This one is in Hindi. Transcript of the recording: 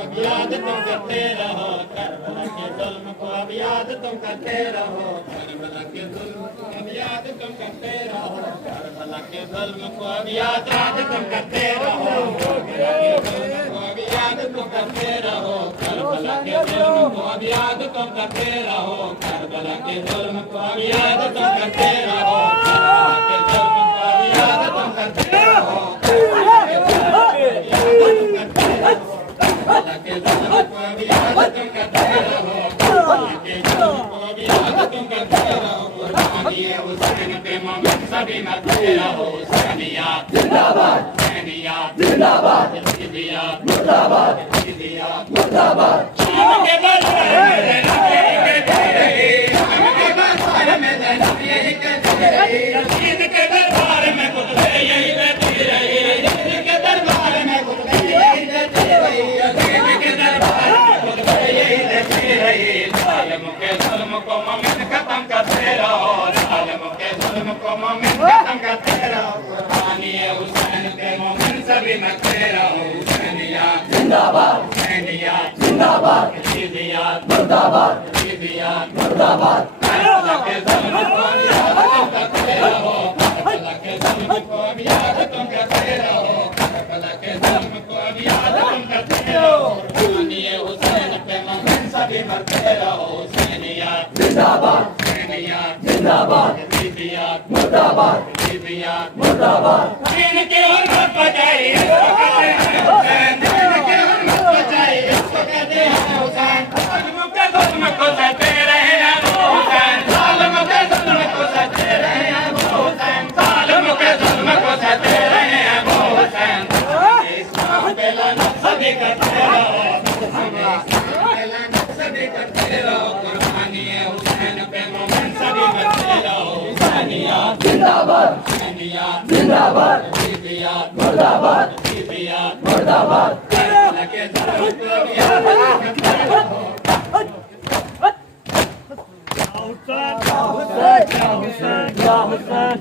अब याद तुम करते रहो, करबला के जुल्म को अब याद तुम करते रहो, करबला के जुल्म को अब याद तुम करते रहो, करबला के जुल्म को अब याद तुम करते रहो, अब याद तुम करते रहो, करबला के जुल्म को अब याद तुम करते रहो, करबला के जुल्म को अब याद तुम करते रहो, करबला के जुल्म को अब याद तुम करते रहो, के जुल्म को अब याद तुम करते रहो, के जुल्म को अब याद तुम करते रहो, कुर्बानी हुसैन पे मोमिन सभी मरते रहो, हुसैनिया जिंदाबाद, हुसैनिया जिंदाबाद, यजीदिया मुर्दाबाद, यजीदिया मुर्दाबाद। शाम के दरबार में रहते रहे, शाम के दरबार में रहते रहे, यजीद के दरबार में कुतबे यही रहते रहे, यजीद के दरबार में कुतबे यही रहते रहे, यजीद के दरबार में कुतबे यही रहते रहे। जालिम के जुल्म को मोमिन खत्म करते रहो, जालिम के जुल्म को मोमिन खत्म करते रहो, कुर्बानी हुसैन पे मोमिन सभी मरते रहो, हुसैनिया जिंदाबाद, हुसैनिया जिंदाबाद, यजीदिया मुर्दाबाद, यजीदिया मुर्दाबाद। करबला के जुल्म को अब याद तुम करते रहो, करबला के जुल्म को अब याद तुम करते रहो, करबला के जुल्म को अब याद तुम करते रहो, कुर्बानी हुसैन पे मोमिन सभी मरते रहो, हुसैनिया जिंदाबाद, हुसैनिया जिंदाबाद, यजीदिया मुर्दाबाद, यजीदिया मुर्दाबाद। दीन की हुर्मत बचाई इसको कहते हैं हुसैन, दीन की हुर्मत बचाई इसको कहते हैं हुसैन, जालिम के जुल्म को सहते रहे हैं वो हुसैन, जालिम के जुल्म को सहते रहे हैं वो हुसैन, जालिम के जुल्म को सहते रहे हैं वो हुसैन। इस्लाम पे लानत सभी करते रहो, इस्लाम पे लानत सभी करते रहो, कुर्बानी हुसैन पे मोमिन सभी मरते रहो, हुसैनिया जिंदाबाद, हुसैनिया जिंदाबाद, यजीदिया मुर्दाबाद, यजीदिया मुर्दाबाद। करबला के जुल्म को अब याद तुम करते रहो, हुसैन।